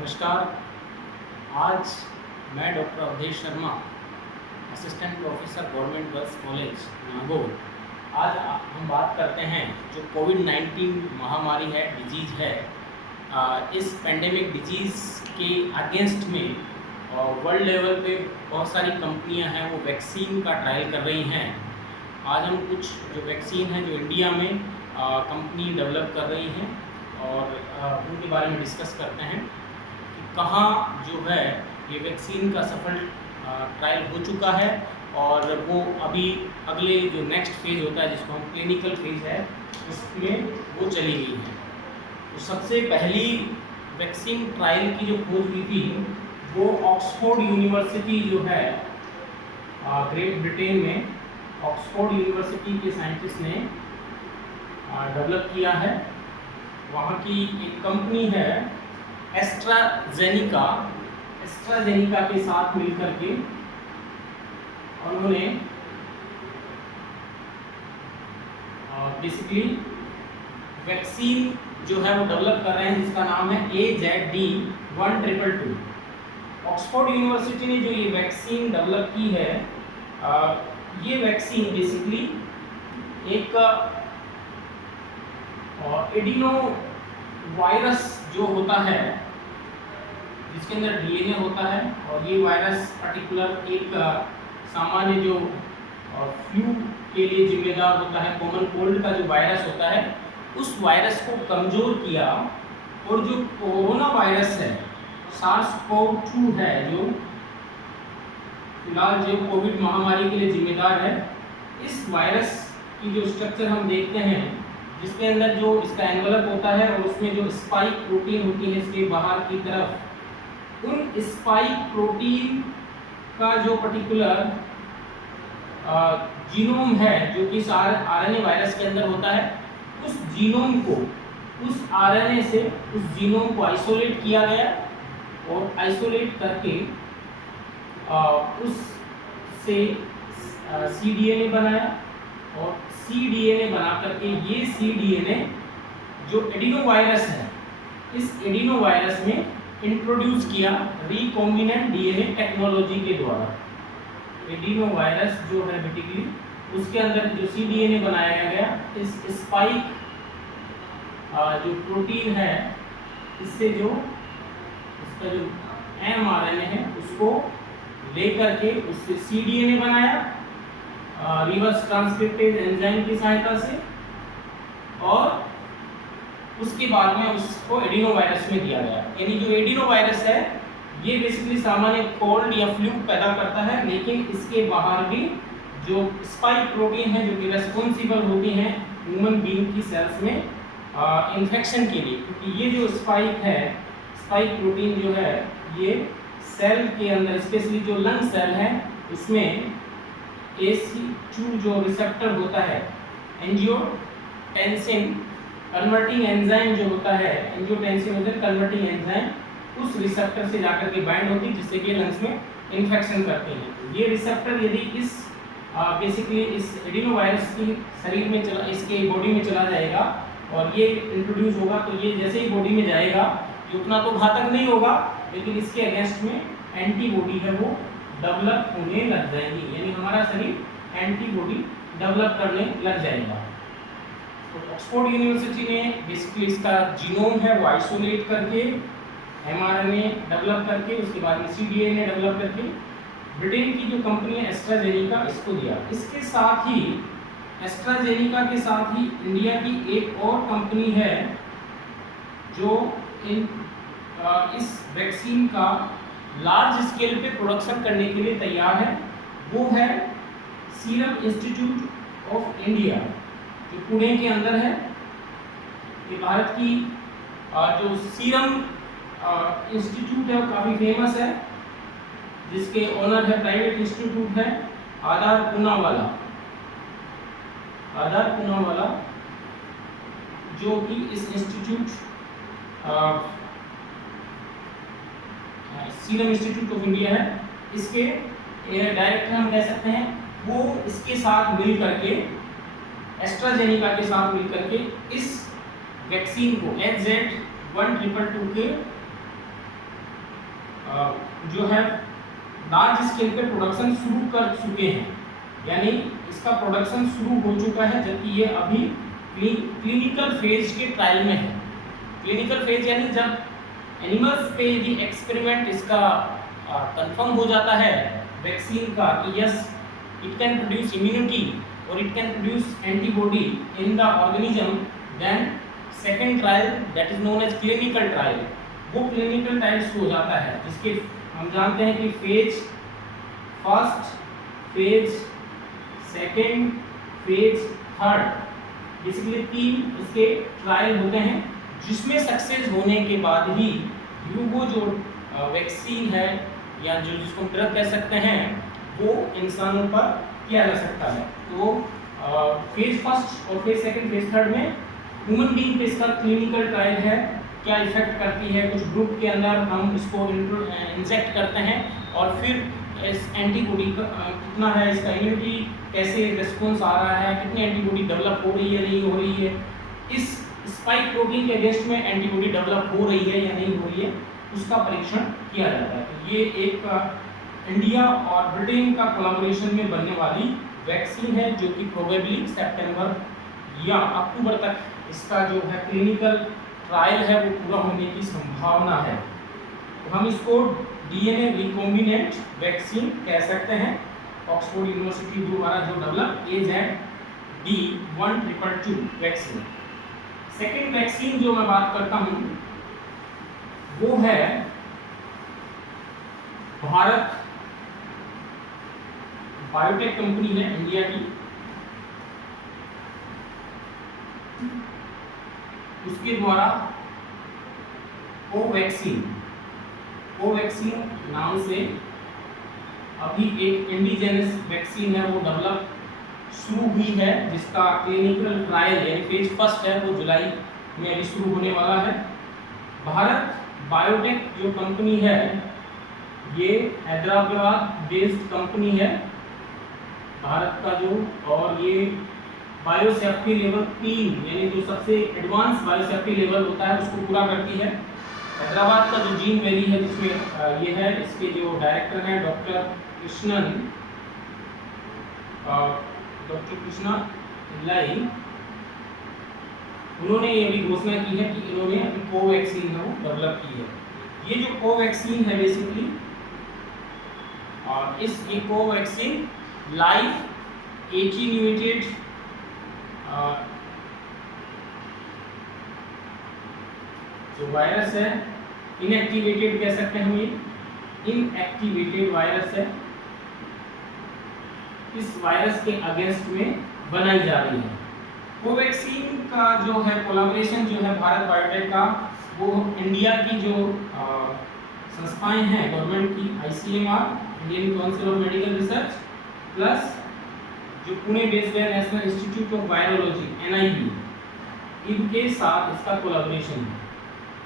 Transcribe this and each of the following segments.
नमस्कार। आज मैं doctor Avdhesh Sharma, assistant professor government girls college Nagaur. आज हम बात करते हैं जो कोविड-19 महामारी है, डिजीज़ है। इस पेंडेमिक डिजीज़ के अगेंस्ट में वर्ल्ड लेवल पे बहुत सारी कंपनियां हैं, वो वैक्सीन का ट्रायल कर रही हैं। आज हम कुछ जो वैक्सीन है जो इंडिया में कंपनी डेवलप कर रही हैं और उनके बारे में डिस्कस करते हैं। कहाँ जो है ये वैक्सीन का सफल ट्रायल हो चुका है और वो अभी अगले जो नेक्स्ट फेज़ होता है जिसको हम क्लिनिकल फेज़ है उसमें वो चली गई है। तो सबसे पहली वैक्सीन ट्रायल की जो खोज हुई थी वो ऑक्सफोर्ड यूनिवर्सिटी जो है ग्रेट ब्रिटेन में, ऑक्सफोर्ड यूनिवर्सिटी के साइंटिस्ट ने डेवलप किया है। वहाँ की एक कंपनी है एस्ट्राजेनिका के साथ मिलकर के उन्होंने बेसिकली वैक्सीन जो है वो डेवलप कर रहे हैं जिसका नाम है AZD1222। ऑक्सफोर्ड यूनिवर्सिटी ने जो ये वैक्सीन डेवलप की है, ये वैक्सीन बेसिकली एक एडिनो वायरस जो होता है जिसके अंदर डीएनए होता है और ये वायरस पर्टिकुलर एक सामान्य जो फ्लू के लिए जिम्मेदार होता है, कॉमन कोल्ड का जो वायरस होता है, उस वायरस को कमज़ोर किया। और जो कोरोना वायरस है, SARS-CoV-2 है, जो फिलहाल जो कोविड महामारी के लिए जिम्मेदार है, इस वायरस की जो स्ट्रक्चर हम देखते हैं जिसके अंदर जो इसका एनवलप होता है और उसमें जो स्पाइक प्रोटीन होती है इसके बाहर की तरफ, उन स्पाइक प्रोटीन का जो पर्टिकुलर जीनोम है जो कि आरएनए वायरस के अंदर होता है, उस जीनोम को, उस आरएनए से उस जीनोम को आइसोलेट किया गया और आइसोलेट करके उस से सीडीएनए बनाया और सीडीएनए बना करके ये सीडीएनए जो एडिनो वायरस है, इस एडिनो वायरस में इंट्रोड्यूस किया रिकॉम्बिनेंट डीएनए टेक्नोलॉजी के द्वारा। एडिनो वायरस जो है बेसिकली उसके अंदर जो सीडीएनए बनाया गया, इस स्पाइक जो प्रोटीन है, इससे जो इसका जो एमआरएनए है उसको लेकर के उससे सीडीएनए बनाया रिवर्स ट्रांसक्रिप्टेज एंजाइम की सहायता से, और उसके बाद में उसको एडिनो वायरस में दिया गया। यानी जो एडिनो वायरस है ये बेसिकली सामान्य कोल्ड या फ्लू पैदा करता है, लेकिन इसके बाहर भी जो स्पाइक प्रोटीन है जो कि रेस्पॉन्सिबल होती हैं ह्यूमन बीइंग की सेल्स में इन्फेक्शन के लिए, क्योंकि ये जो स्पाइक है, स्पाइक प्रोटीन जो है ये सेल के अंदर, स्पेशली जो लंग सेल है, उसमें AC2 जो रिसेप्टर होता है, एंजियोटेंसिन कन्वर्टिंग एंजाइम जो होता है, एंजियोटेंसिन कन्वर्टिंग एंजाइम उस रिसेप्टर से जाकर के बाइंड होती है जिससे कि लंग्स में इन्फेक्शन करते हैं। ये रिसेप्टर यदि इस बेसिकली इस एडिनो वायरस की शरीर में चला, इसके बॉडी में चला जाएगा और ये इंट्रोड्यूस होगा, तो ये जैसे ही बॉडी में जाएगा ये उतना तो घातक नहीं होगा, लेकिन इसके अगेंस्ट में एंटीबॉडी है वो डेवलप होने लग जाएगी, यानी हमारा शरीर एंटीबॉडी डेवलप करने लग जाएगा। तो ऑक्सफोर्ड यूनिवर्सिटी ने बेसिकली इसका जीनोम है वो आइसोलेट करके, एमआरएनए डेवलप करके, उसके बाद में सीडीएनए डेवलप करके ब्रिटेन की जो कंपनी है एस्ट्राजेनिका, इसको दिया। इसके साथ ही एस्ट्राजेनिका के साथ ही इंडिया की एक और कंपनी है जो इस वैक्सीन का लार्ज स्केल पे प्रोडक्शन करने के लिए तैयार है, वो है सीरम इंस्टीट्यूट ऑफ इंडिया जो पुणे के अंदर है। ये भारत की जो सीरम इंस्टीट्यूट है वो काफ़ी फेमस है, जिसके ओनर है प्राइवेट इंस्टीट्यूट है आधार पूनावाला, जो कि इस institute serum institute of India है, इसके डायरेक्टर हम कह सकते हैं। वो इसके साथ मिल करके, एस्ट्राजेनिका के साथ मिल करके इस वैक्सीन को HZ1222 के जो है लार्ज स्केल पे प्रोडक्शन शुरू कर चुके हैं, यानी इसका प्रोडक्शन शुरू हो चुका है, जबकि ये अभी क्लिनिकल फेज के ट्रायल में है। क्लिनिकल फेज यानी जब एनिमल्स पे यदि एक्सपेरिमेंट इसका कंफर्म हो जाता है वैक्सीन का कि yes it can produce immunity और it can produce antibody in the organism, then second trial that is known as clinical trial, वो क्लिनिकल ट्रायल्स हो जाता है, जिसके हम जानते हैं कि phase first, phase second, phase third, basically 3 इसके ट्रायल होते हैं, जिसमें सक्सेस होने के बाद ही वो जो वैक्सीन है या जो जिसको ड्रग कह सकते हैं वो इंसानों पर किया जा सकता है। तो फेज फर्स्ट और फेज सेकेंड, फेज थर्ड में ह्यूमन बीइंग पे इसका क्लिनिकल ट्रायल है, क्या इफेक्ट करती है, कुछ ग्रुप के अंदर हम इसको इंजेक्ट करते हैं और फिर इस एंटीबॉडी कितना है, इसका इम्यूनिटी कैसे रिस्पॉन्स आ रहा है, कितनी एंटीबॉडी डेवलप हो रही है नहीं हो रही है, इस स्पाइक प्रोटीन के अगेंस्ट में एंटीबॉडी डेवलप हो रही है या नहीं हो रही है, उसका परीक्षण किया जाता है। तो ये एक इंडिया और ब्रिटेन का कोलैबोरेशन में बनने वाली वैक्सीन है, जो कि प्रोबेबली सितंबर या अक्टूबर तक इसका जो है क्लिनिकल ट्रायल है वो पूरा होने की संभावना है। तो हम इसको डीएनए रिकॉम्बिनेंट वैक्सीन कह सकते हैं, ऑक्सफोर्ड यूनिवर्सिटी द्वारा जो develop AZD1222 vaccine. Second vaccine जो मैं बात करता हूँ वो है भारत बायोटेक कंपनी है इंडिया की, उसके द्वारा कोवैक्सीन नाम से अभी एक इंडिजेनस वैक्सीन है वो डेवलप शुरू हुई है, जिसका क्लिनिकल ट्रायल यानी फेज फर्स्ट है वो जुलाई में अभी शुरू होने वाला है। भारत बायोटेक जो कंपनी है ये हैदराबाद बेस्ड कंपनी है भारत का जो, और ये बायोसेफ्टी लेवल 3 यानी जो सबसे एडवांस बायोसेफ्टी लेवल होता है उसको पूरा करती है। हैदराबाद का जो जीन वैली है जिसमें ये है, इसके जो डायरेक्टर हैं डॉक्टर कृष्णा लाई, उन्होंने ये भी घोषणा की है कि इन्होंने अभी कोवैक्सीन है वो डेवलप की है। ये जो कोवैक्सीन है बेसिकली, और ये कोवैक्सीन लाइव एटीन्यूएटेड जो वायरस है, इनएक्टिवेटेड कह सकते हैं हम, ये इनएक्टिवेटेड वायरस है, इस वायरस के अगेंस्ट में बनाई जा रही है। कोवैक्सीन का जो है कोलैबोरेशन जो है भारत बायोटेक का, वो इंडिया की जो संस्थाएं हैं गवर्नमेंट की, ICMR Indian council of medical research, plus जो पुणे बेस्ड है national institute of virology NIV, इनके साथ इसका कोलैबोरेशन है।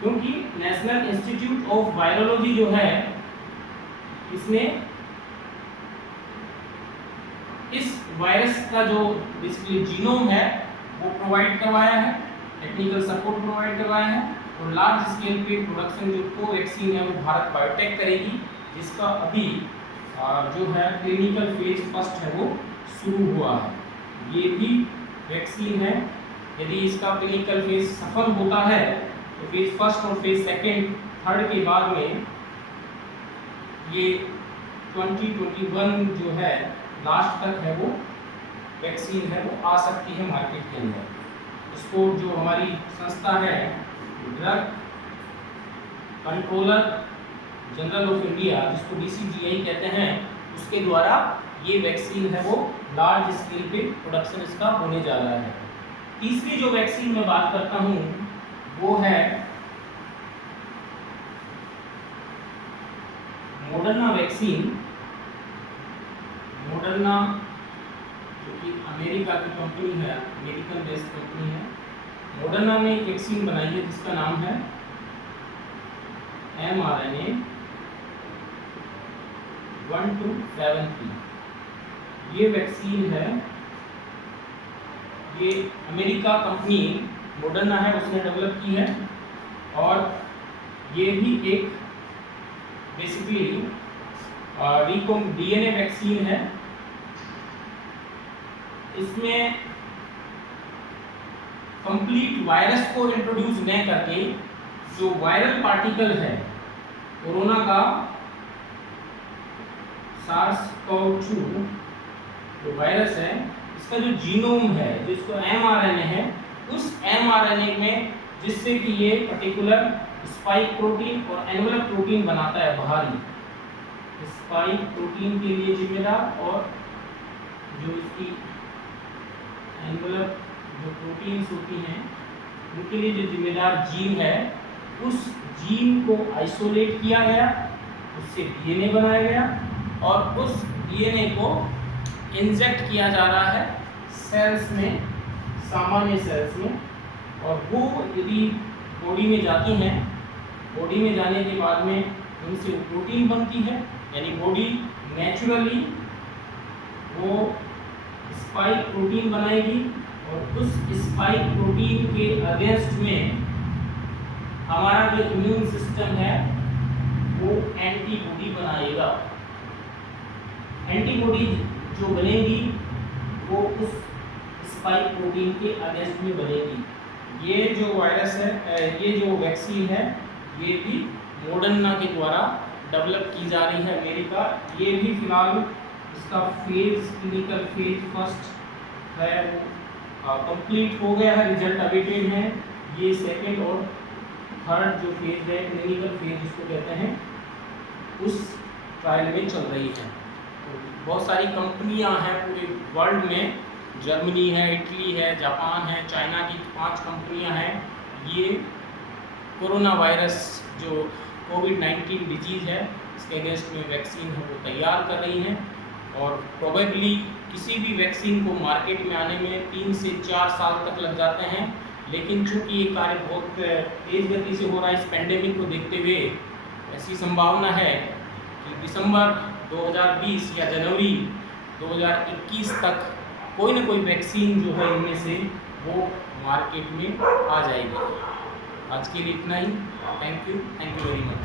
क्योंकि नेशनल इंस्टीट्यूट ऑफ वायरोलॉजी जो है इसने इस वायरस का जो बेसिकली जीनोम है वो प्रोवाइड करवाया है, टेक्निकल सपोर्ट प्रोवाइड करवाया है, और लार्ज स्केल पे प्रोडक्शन जो कोवैक्सीन है वो भारत बायोटेक करेगी, जिसका अभी जो है क्लिनिकल फेज फर्स्ट है वो शुरू हुआ है। ये भी वैक्सीन है, यदि इसका क्लिनिकल फेज सफल होता है तो फेज फर्स्ट और फेज सेकेंड थर्ड के बाद में ये 2021 जो है लास्ट तक है वो वैक्सीन है वो आ सकती है मार्केट के अंदर। इसको जो हमारी संस्था है drug controller general of India, जिसको DCGI कहते हैं, उसके द्वारा ये वैक्सीन है वो लार्ज स्केल पे प्रोडक्शन इसका होने जा रहा है। तीसरी जो वैक्सीन मैं बात करता हूँ वो है मॉडर्ना वैक्सीन। मॉडर्ना जो कि अमेरिका की कंपनी है, अमेरिकन बेस्ड कंपनी है, मॉडर्ना ने एक वैक्सीन बनाई है जिसका नाम है mRNA 1273। ये वैक्सीन है, ये अमेरिका कंपनी मॉडर्ना है उसने डेवलप की है, और ये भी एक बेसिकली डीएनए वैक्सीन है। इसमें कंप्लीट वायरस को इंट्रोड्यूस न करके जो वायरल पार्टिकल है कोरोना का SARS-CoV-2 जो वायरस है, इसका जो जीनोम है, जिसको mRNA है, उस mRNA में जिससे कि ये पर्टिकुलर स्पाइक प्रोटीन और एनवेलप प्रोटीन बनाता है बाहरी, स्पाइक प्रोटीन के लिए जिम्मेदार और जो इसकी एनवेलप जो प्रोटीन्स होती हैं उनके लिए जो जिम्मेदार जीन है, उस जीन को आइसोलेट किया गया, उससे डीएनए बनाया गया और उस डीएनए को इंजेक्ट किया जा रहा है सेल्स में, सामान्य सेल्स में, और वो यदि बॉडी में जाती हैं, बॉडी में जाने के बाद में उनसे प्रोटीन बनती है, यानी बॉडी नेचुरली वो स्पाइक प्रोटीन बनाएगी और उस स्पाइक प्रोटीन के अगेंस्ट में हमारा जो इम्यून सिस्टम है वो एंटीबॉडी बनाएगा। एंटीबॉडी जो बनेगी वो उस स्पाइक प्रोटीन के अगेंस्ट में बनेगी। ये जो वायरस है, ये जो वैक्सीन है, ये भी मॉडर्ना के द्वारा डेवलप की जा रही है अमेरिका। ये भी फिलहाल इसका क्लिनिकल फेज फर्स्ट है वो कंप्लीट हो गया है, रिजल्ट अवेटेड है। ये सेकेंड और थर्ड जो फेज है, क्लिनिकल फेज जिसको कहते हैं, उस ट्रायल में चल रही है। बहुत सारी कंपनियां हैं पूरे वर्ल्ड में, जर्मनी है, इटली है, जापान है, चाइना की 5 कंपनियां हैं। ये कोरोना वायरस जो कोविड-19 डिजीज़ है, इसके अगेंस्ट में वैक्सीन है वो तैयार कर रही हैं और प्रोबेबली किसी भी वैक्सीन को मार्केट में आने में 3 से 4 साल तक लग जाते हैं। लेकिन चूंकि ये कार्य बहुत तेज़ गति से हो रहा है इस पेंडेमिक को देखते हुए, ऐसी संभावना है कि दिसंबर 2020 या जनवरी 2021 तक कोई ना कोई वैक्सीन जो है इनमें से वो मार्केट में आ जाएगी। आज के लिए इतना ही। Thank you very much.